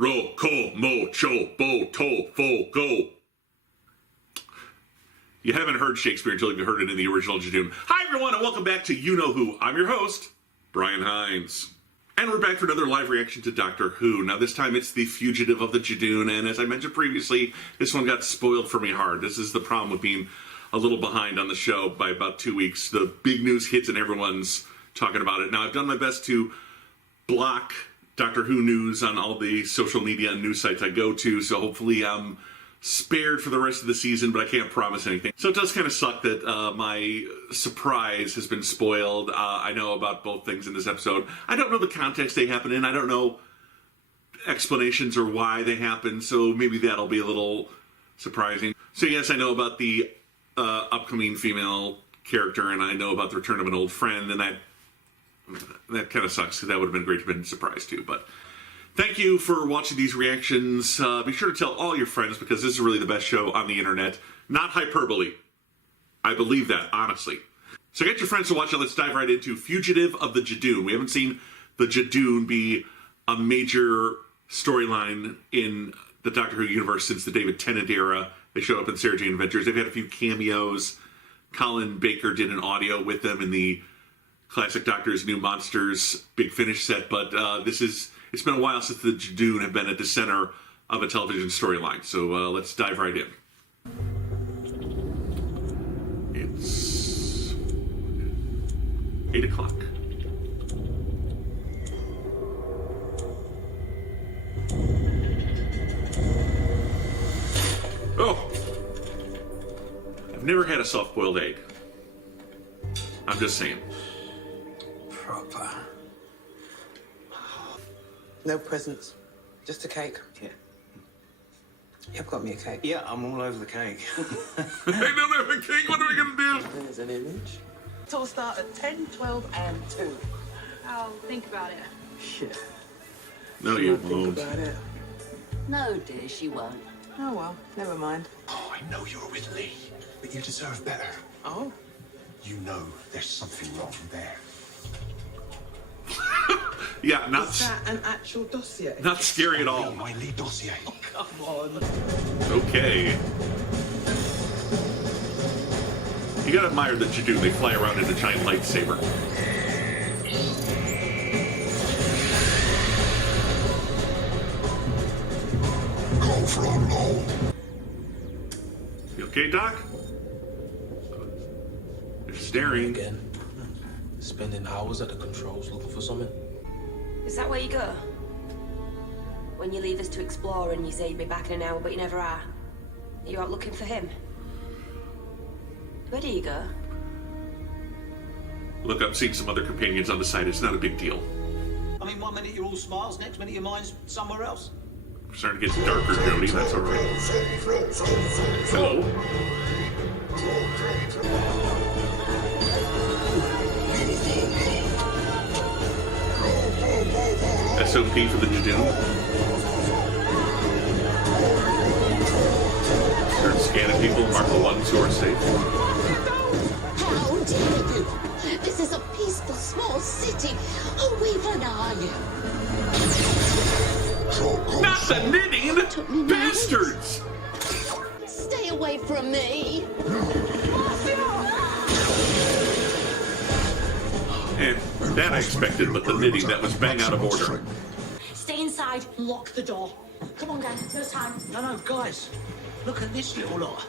ro, ko, mo, cho, bo, to, fo, go. You haven't heard Shakespeare until you've heard it in the original Judoon. Hi, everyone, and welcome back to You Know Who. I'm your host, Brian Hines. And we're back for another live reaction to Doctor Who. Now, this time it's the Fugitive of the Judoon, and as I mentioned previously, this one got spoiled for me hard. This is the problem with being a little behind on the show by about 2 weeks. The big news hits and everyone's talking about it. Now, I've done my best to block Doctor Who news on all the social media and news sites I go to, so hopefully I'm spared for the rest of the season, but I can't promise anything. So it does kind of suck that my surprise has been spoiled. I know about both things in this episode. I don't know the context they happen in. I don't know explanations or why they happen, so maybe that'll be a little surprising. So yes, I know about the upcoming female character, and I know about the return of an old friend, and that kind of sucks, because that would have been great to have been surprised too, but thank you for watching these reactions. Be sure to tell all your friends, because this is really the best show on the internet. Not hyperbole. I believe that, honestly. So get your friends to watch it. Let's dive right into Fugitive of the Judoon. We haven't seen the Judoon be a major storyline in the Doctor Who universe since the David Tennant era. They showed up in Sarah Jane Adventures. They've had a few cameos. Colin Baker did an audio with them in the Classic Doctor's New Monsters Big Finish set, but it's been a while since the Judoon have been at the center of a television storyline, so let's dive right in. It's 8 o'clock. Oh! I've never had a soft-boiled egg. I'm just saying. Proper. No presents, just a cake. Yeah. You've got me a cake. Yeah, I'm all over the cake. I don't have a cake, what are we gonna do? There's an image. It'll start at 10, 12, and 2. I'll think about it. Yeah. No, She you won't think won't. about it. No, dear, she won't. Oh well, never mind. Oh, I know you're with Lee, but you deserve better. Oh? You know there's something wrong there. Yeah, Is that an actual dossier? not scary at all. My Lee dossier. Oh, come on. Okay. You gotta admire the Judoon. They fly around in a giant lightsaber. Go from low. You okay, Doc? You're staring. Again. Spending hours at the controls looking for something. Is that where you go? When you leave us to explore and you say you'll be back in an hour, but you never are. Are you out looking for him? Where do you go? Look, I'm seeing some other companions on the side. It's not a big deal. I mean, 1 minute you're all smiles, next minute your mind's somewhere else. We're starting to get darker, Jody. That's all right. Hello? SOP for the Judoon. Start scanning people, mark the ones who are safe. How dare you? This is a peaceful, small city. Who even are you? Not the knitting! Bastards! Stay away from me. That I expected, but the knitting, that was bang out of order. Stay inside. Lock the door. Come on, guys. No time. No, guys, look at this little lot.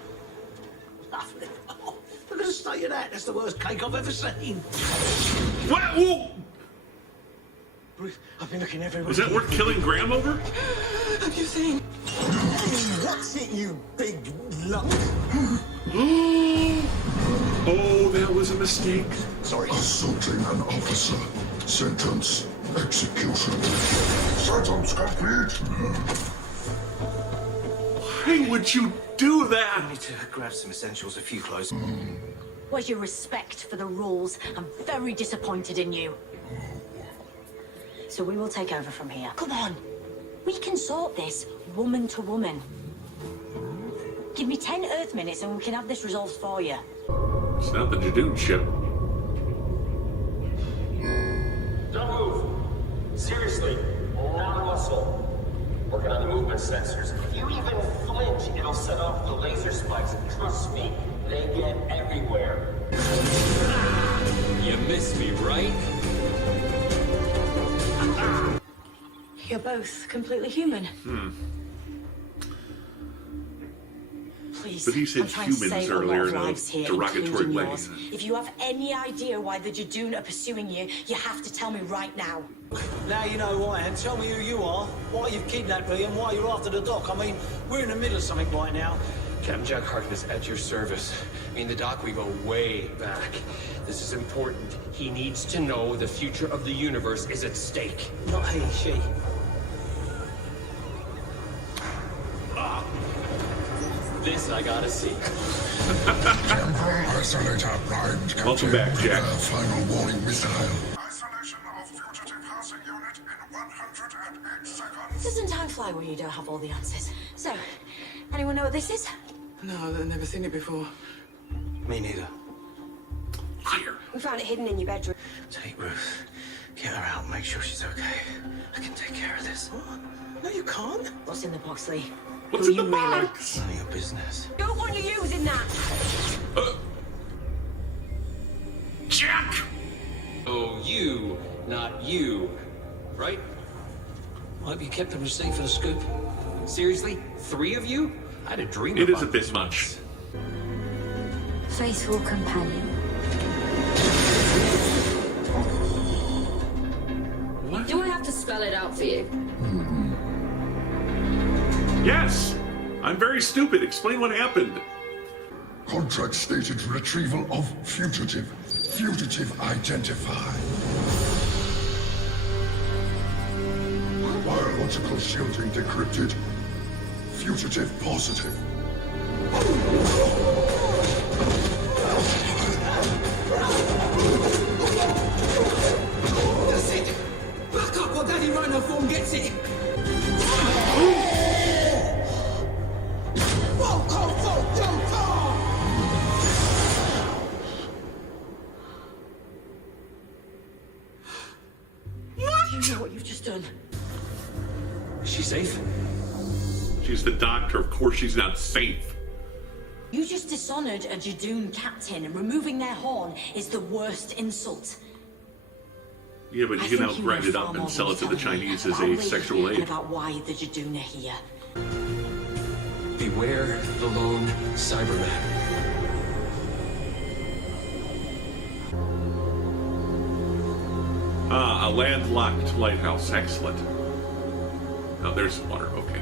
Lovely. Oh, look at the state of that. That's the worst cake I've ever seen. What? Whoa! I've been looking everywhere. Was that worth killing Graham over? Have you seen? That's it, you big lump. Oh, that was a mistake. Sorry. Assaulting an officer. Sentence. Execution. Sentence complete. Why would you do I that? need to grab some essentials, a few clothes. Where's your respect for the rules? I'm very disappointed in you. So we will take over from here. Come on. We can sort this woman to woman. Give me 10 Earth minutes and we can have this resolved for you. It's not the Judoon ship. Don't move. Seriously, not a muscle. Working on the movement sensors. If you even flinch, it'll set off the laser spikes. Trust me, they get everywhere. You miss me, right? You're both completely human. Please, But he said I'm trying to humans save a lot earlier of in a lives here, derogatory including way. yours. If you have any idea why the Judoon are pursuing you, you have to tell me right now. Now you know why, and tell me who you are, why you've kidnapped me, and why you're after the doc. I mean, we're in the middle of something right now. Captain Jack Harkness at your service. Me and the doc, we go way back. This is important. He needs to know the future of the universe is at stake. Not he, she. This I gotta see. Temporal isolator primed, Captain. Welcome back, Jack. Final warning missile. Isolation of fugitive housing unit in 108 seconds. Doesn't time fly when you don't have all the answers? So, anyone know what this is? No, I've never seen it before. Me neither. Fire. We found it hidden in your bedroom. Take Ruth. Get her out, make sure she's okay. I can take care of this. What? No, you can't. What's in the box, Lee? What's Who in are the you really? box? None of your business. Don't want you using that. Jack! Oh, you, not you. Right? Hope you kept the receipt for the scoop. Seriously? 3 of you? I had a dream It about is a bit this much. Faithful companion. What? Do I have to spell it out for you? Yes! I'm very stupid. Explain what happened. Contract stated retrieval of fugitive. Fugitive identified. Biological shielding decrypted. Fugitive positive. That's it. Back up or Daddy Rhino form gets it. You know what you've just done? Is she safe? She's the doctor. Of course she's not safe. You just dishonored a Judoon captain, and removing their horn is the worst insult. Yeah, but I you can think now grind know it far up more and sell than it to the you're telling me Chinese as about a Lee sexual and aid. about why the Judoon are here. Beware the lone Cyberman. Ah, a landlocked lighthouse. Excellent. Oh, there's water. Okay.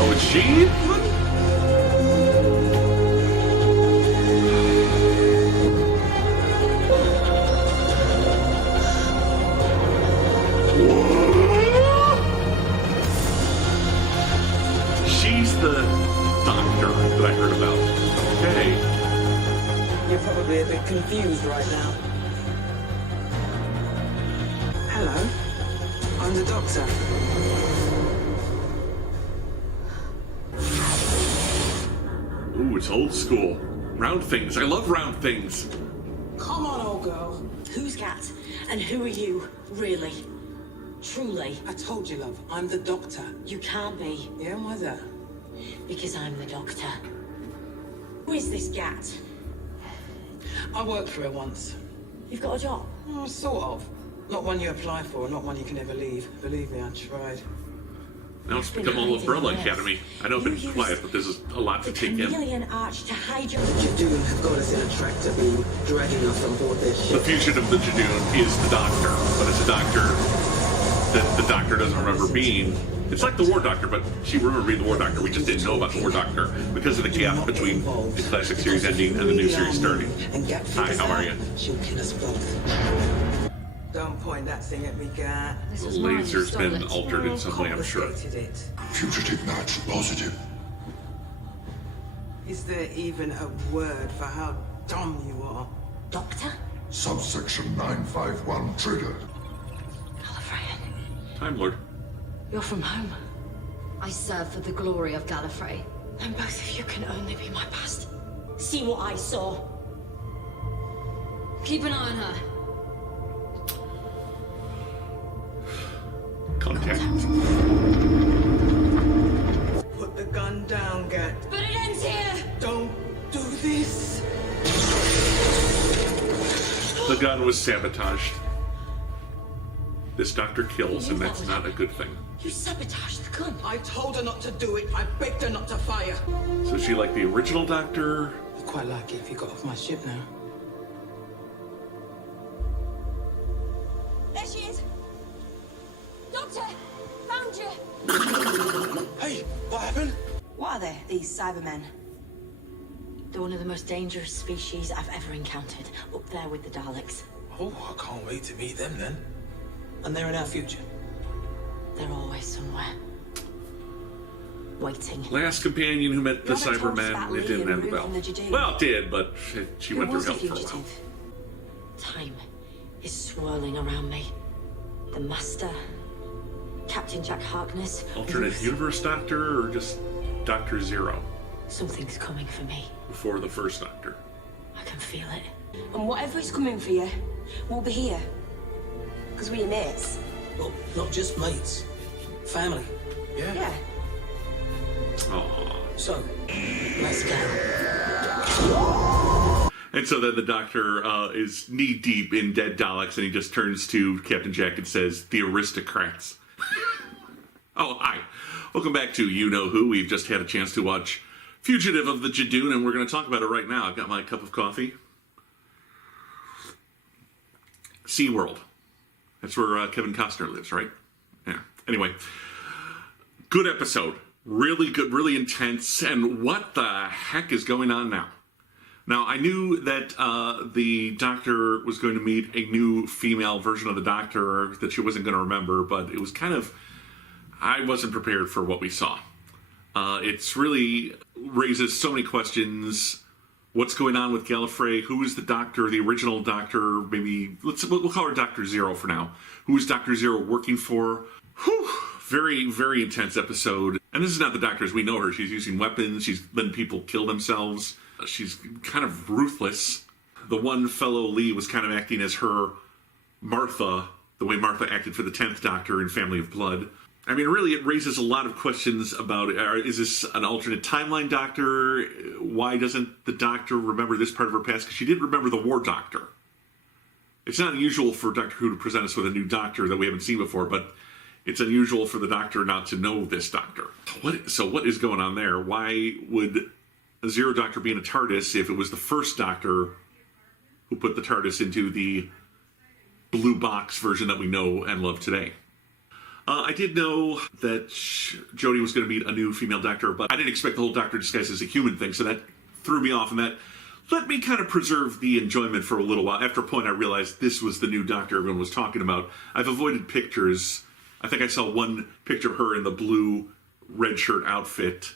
Oh, it's she? She's the doctor that I heard about. Okay. You're probably a bit confused right now. Hello. I'm the doctor. Ooh, it's old school. Round things. I love round things. Come on, old girl. Who's Cat? And who are you, really? Truly? I told you, love. I'm the doctor. You can't be, Yeah, why that? because I'm the doctor. Who is this Gat? I worked for her once. You've got a job? Sort of. Not one you apply for, not one you can ever leave. Believe me, I tried. Now it's become all Umbrella Academy. I know I've been You quiet, used but this is a lot to The take in. chameleon arch to hide your... Judoon have got us in a tractor beam, dragging us on board their The ship. fugitive of the Judoon is the doctor, but it's a doctor that the doctor doesn't remember being. It's like the War Doctor, but she remembered being the War Doctor. We just didn't know about the War Doctor because of the gap between the classic series ending and the new series starting. Hi, how are you? She'll kill us both. Don't point that thing at me, Gat. This The was mine. You laser's stole been it. altered in some way, I'm sure. Complicated it. Fugitive match positive. Is there even a word for how dumb you are? Doctor? Subsection 951 triggered. Gallifreyan. Time Lord. You're from home. I serve for the glory of Gallifrey. And both of you can only be my past. See what I saw. Keep an eye on her. Contact. Put the gun down, Gat. But it ends here! Don't do this. The gun was sabotaged. This doctor kills, and that's not a good thing. You sabotaged the gun. I told her not to do it. I begged her not to fire. So is she like the original doctor? I'd quite like it if you got off my ship now. There she is. Doctor, found you. Hey, what happened? What are they, these Cybermen? They're one of the most dangerous species I've ever encountered. Up there with the Daleks. Oh, I can't wait to meet them then. And they're in our future. They're always somewhere. Waiting. Last companion who met the You haven't told us about Cybermen, it Lee didn't and end Ruth well. and the Judoon. Well, it did, but she Who went through was the hell for a while. fugitive? Time is swirling around me. The Master, Captain Jack Harkness. Alternate Ruth. universe doctor, or just Dr. Zero Something's coming for me. before the first doctor? I can feel it. And whatever is coming for you, we'll be here. Because we're your mates. Well, not just mates. Family. Yeah. Aww. So, Let's go. And so then the doctor is knee deep in dead Daleks, and he just turns to Captain Jack and says, "The aristocrats." Oh, hi. Welcome back to You Know Who. We've just had a chance to watch Fugitive of the Judoon, and we're going to talk about it right now. I've got my cup of coffee. SeaWorld. That's where Kevin Costner lives, right? Yeah. Anyway, good episode. Really good, really intense. And what the heck is going on now? Now, I knew that the Doctor was going to meet a new female version of the Doctor that she wasn't going to remember, but it was kind of... I wasn't prepared for what we saw. It's really raises so many questions. What's going on with Gallifrey? Who is the Doctor, the original Doctor? Maybe we'll call her Dr. Zero for now. Who is Dr. Zero working for? Whew, very, very intense episode. And this is not the Doctor as we know her. She's using weapons. She's letting people kill themselves. She's kind of ruthless. The one fellow Lee was kind of acting as her Martha, the way Martha acted for the 10th Doctor in Family of Blood. I mean, really, it raises a lot of questions about, is this an alternate timeline Doctor? Why doesn't the Doctor remember this part of her past? Because she did remember the War Doctor. It's not unusual for Doctor Who to present us with a new Doctor that we haven't seen before, but it's unusual for the Doctor not to know this Doctor. So what is going on there? Why would a Zero Doctor be in a TARDIS if it was the first Doctor who put the TARDIS into the blue box version that we know and love today? I did know that Jodie was going to meet a new female Doctor, but I didn't expect the whole Doctor disguised as a human thing, so that threw me off, and that let me kind of preserve the enjoyment for a little while. After a point, I realized this was the new Doctor everyone was talking about. I've avoided pictures. I think I saw one picture of her in the blue red shirt outfit,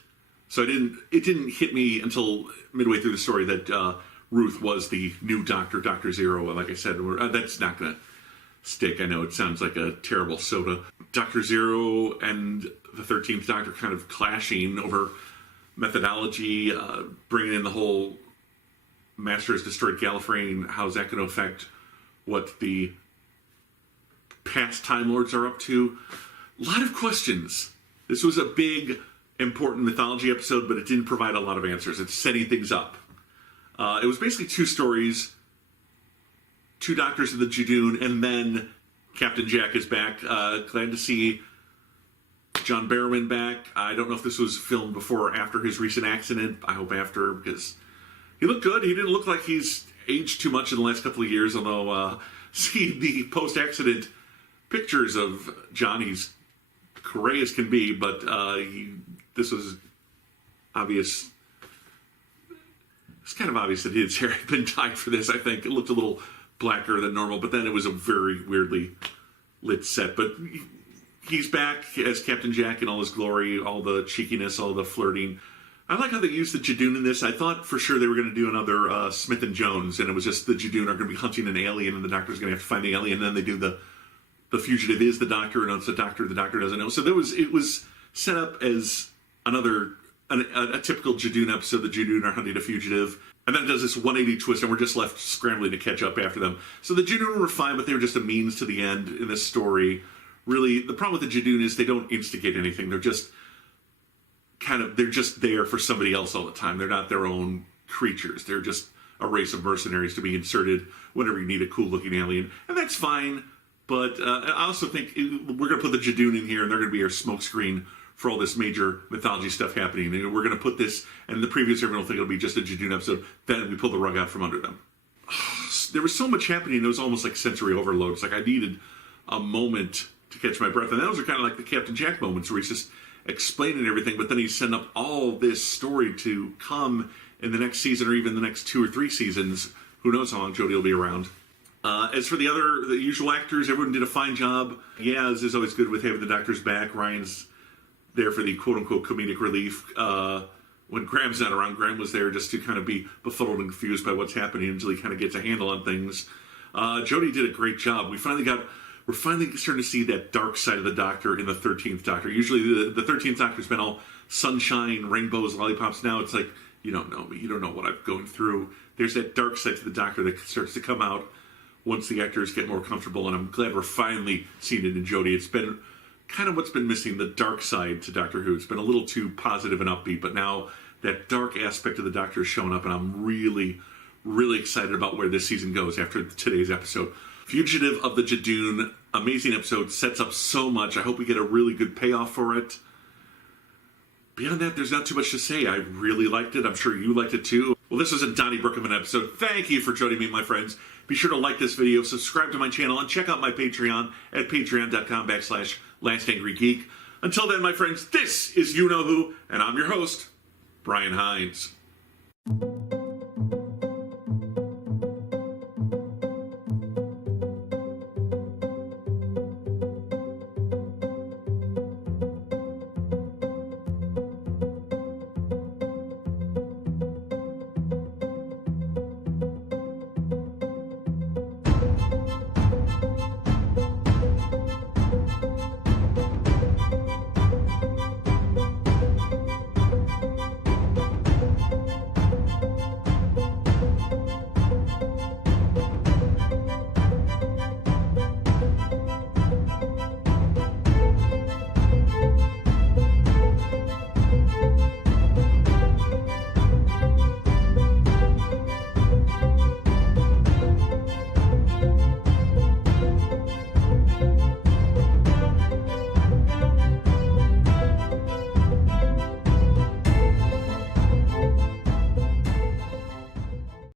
so it didn't hit me until midway through the story that Ruth was the new Doctor, Dr. Zero. Like I said, that's not going to stick. I know it sounds like a terrible soda. Dr. Zero and the 13th Doctor kind of clashing over methodology, bringing in the whole Master has destroyed Gallifrey, and how's that going to affect what the past Time Lords are up to. A lot of questions. This was a big, important mythology episode, but it didn't provide a lot of answers. It's setting things up. It was basically two stories, two Doctors of the Judoon, and then Captain Jack is back. Glad to see John Barrowman back. I don't know if this was filmed before or after his recent accident. I hope after, because he looked good. He didn't look like he's aged too much in the last couple of years, although seeing the post-accident pictures of John, he's gray as can be, but this was obvious. It's kind of obvious that his hair had been dyed for this, I think. It looked a little blacker than normal, but then it was a very weirdly lit set. But he's back as Captain Jack in all his glory, all the cheekiness, all the flirting. I like how they used the Judoon in this. I thought for sure they were going to do another Smith and Jones, and it was just the Judoon are going to be hunting an alien, and the Doctor's going to have to find the alien, and then they do the fugitive is the Doctor, and it's the Doctor doesn't know. So it was set up as another a typical Judoon episode. The Judoon are hunting a fugitive. And then it does this 180 twist, and we're just left scrambling to catch up after them. So the Judoon were fine, but they were just a means to the end in this story. Really, the problem with the Judoon is they don't instigate anything. They're just they're just there for somebody else all the time. They're not their own creatures. They're just a race of mercenaries to be inserted whenever you need a cool-looking alien. And that's fine, but I also think we're going to put the Judoon in here, and they're going to be our smokescreen for all this major mythology stuff happening. And we're going to put this, and in the previews, everyone will think it'll be just a Judoon episode. Then we pull the rug out from under them. There was so much happening, it was almost like sensory overload. It's like I needed a moment to catch my breath. And those are kind of like the Captain Jack moments where he's just explaining everything, but then he's setting up all this story to come in the next season or even the next 2 or 3 seasons. Who knows how long Jodie will be around. As for the usual actors, everyone did a fine job. Yaz is always good with having the doctors back. Ryan's there for the quote-unquote comedic relief. When Graham's not around, Graham was there just to kind of be befuddled and confused by what's happening until he kind of gets a handle on things. Jodie did a great job. We're finally starting to see that dark side of the Doctor in the 13th Doctor. Usually the 13th Doctor's been all sunshine, rainbows, lollipops. Now it's like, you don't know me. You don't know what I'm going through. There's that dark side to the Doctor that starts to come out once the actors get more comfortable, and I'm glad we're finally seeing it in Jodie. It's been kind of what's been missing, the dark side to Doctor Who. It's been a little too positive and upbeat, but now that dark aspect of the Doctor is showing up, and I'm really, really excited about where this season goes after today's episode. Fugitive of the Judoon, amazing episode, sets up so much. I hope we get a really good payoff for it. Beyond that, there's not too much to say. I really liked it. I'm sure you liked it too. Well, this was a Donnybrook of an episode. Thank you for joining me, my friends. Be sure to like this video, subscribe to my channel, and check out my Patreon at patreon.com/LastAngryGeek. Until then, my friends, this is You Know Who, and I'm your host, Brian Hines.